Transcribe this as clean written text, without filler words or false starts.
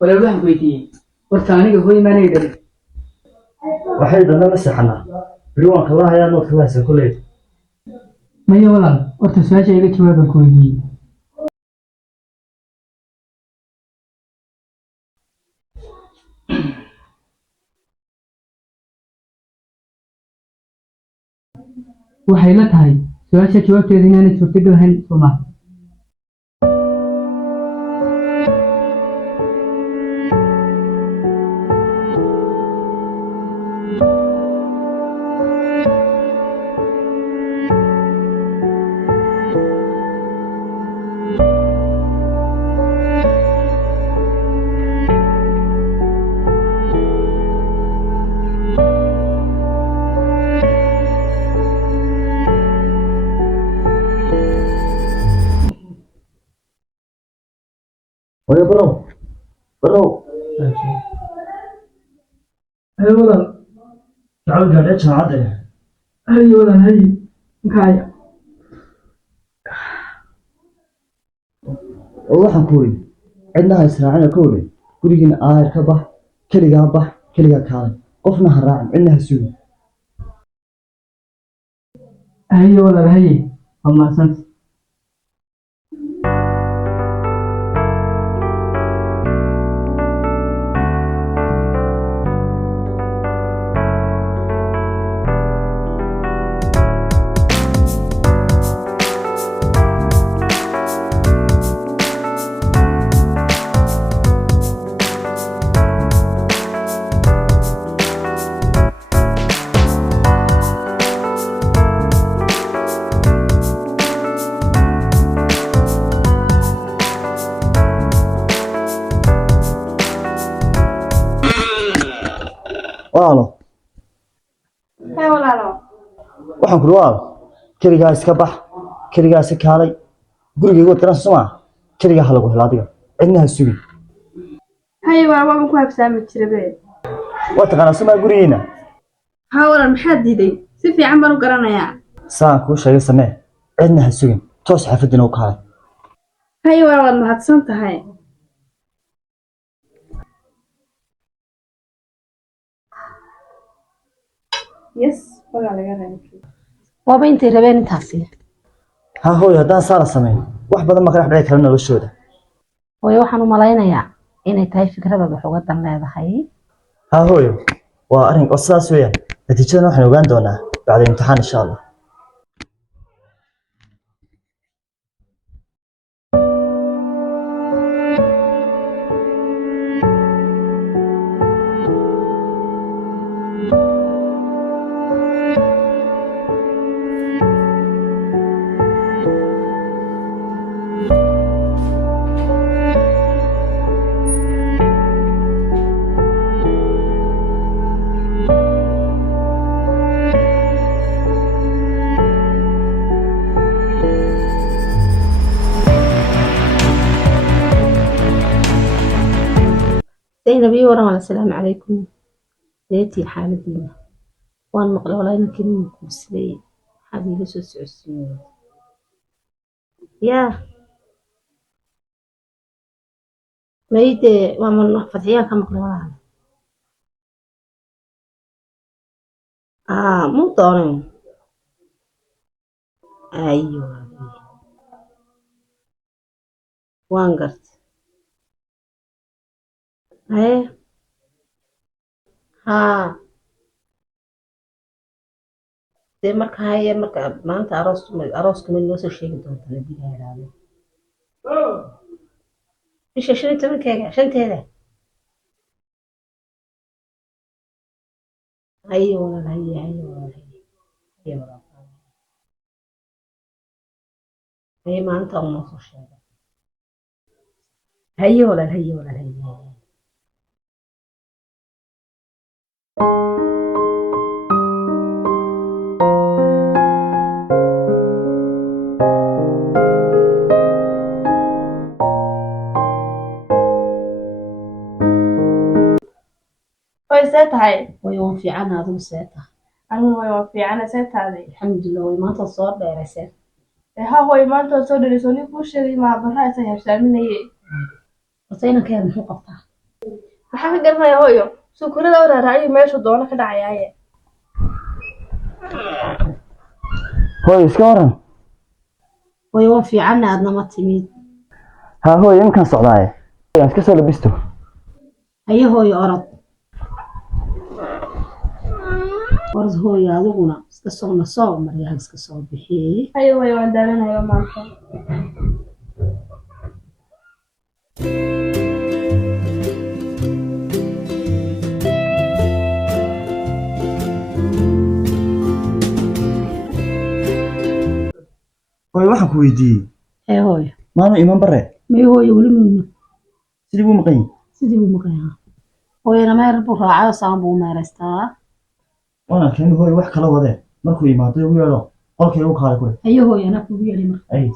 ولا روح بيتي ورثاني هوي ما نقدر waxay dadna la saxana riwaanka la hayaa nood kala haysa kulay ما هي ولا ورث سؤال شيء جواب كويس waxay la tahay su'aasha jawaabteeda inaanay suurtagal ahayn Soomaa ويا برو هاي ولا تعال قاعد عادل هاي ولا هاي كايا waxaan ku weyn cidnaha israacina ka weyn gurigiina aayar ka bax kaligaa kaalay qofna ha raacin cidnaha sugi هاي ولا هاي أما سنت walaalo Hee walaalo. waxaan ku walaalo kaligaa iska bax kaligaa iska kaalay gurigayga wadaran soma kaligaa ha lagu helo adiga cidnaha sugi Haye waan ku habsaami jiray. waa taqaanaa soma gurigiina Haa walaal maxaa diiday? Si fiican baan u garanayaa. saan kuu sheegay samee cidnaha sugin toos xaafadina u kaalay Haye walaal waad mahadsan tahay. Yes, walaal laga raadiyay. waaba intay rabeen intaasi ha hooyo haddaan saala samayn wax badan ma ka dhex dhici kara noloshooda way waxaan u malaynayaa inay tahay fikradaad wax uga dan leedahay ha hooyo waa arrin oo sidaas weeyaan natiijadana waxaan ogaan doonaa bacda imtixaan insha allah zaynab iyo waran assalaamu calaykum deetii xaaladiina waan maqlay walaa keliya kuuslay maxaad iila soo socodsiinaya yaa mayde waa man fadxiyaan ka maqlay walaal muu doonan ayo waan gartay haye haa dee marka haye marka maanta arooska mid noo soo sheegi doontaa haddii la yidhaahdo bisha 15 shanteeda haye walaal haye haye walaal haye walaal haye maanta uma soo sheegay haye walaal haye walaal haye way see tahay way waan fiican adigu see tahay anigu way waa fiicana see tahay alxamdulilah way maanta soo dheerayseen ha hooy maanta waa soo dhaliso nin kuu sheegay mahabaraha isa habsaaminaye horta inankeeda muxuu qabtaa maxaa ka garanaya hooyo sukurada u raaraaciyo meeshu doono ka dhacayaaye hooy iska waran way waan fiicanna aadna ma timid haa hooy iminkaan socdaaye aan iska soo labisto haye hooyo orod orod hooyo adiguna iska soo nasoo maryaha iska soo bixiyey hayo hooyo waan daalanaya maanta hooy waxaan ku weydiiyey hee hooyo maanu iman bare may hooyo weli muyno sidii buu maqan yahay sidii buu maqayaa hooyana meel buu raacayo saan buu meeraystaa waana keeni hooy wax kala wadee markuu imaado ugu yeedho qolkay u kaalay kule haye hooyo anaa kugu yeedhay marka ay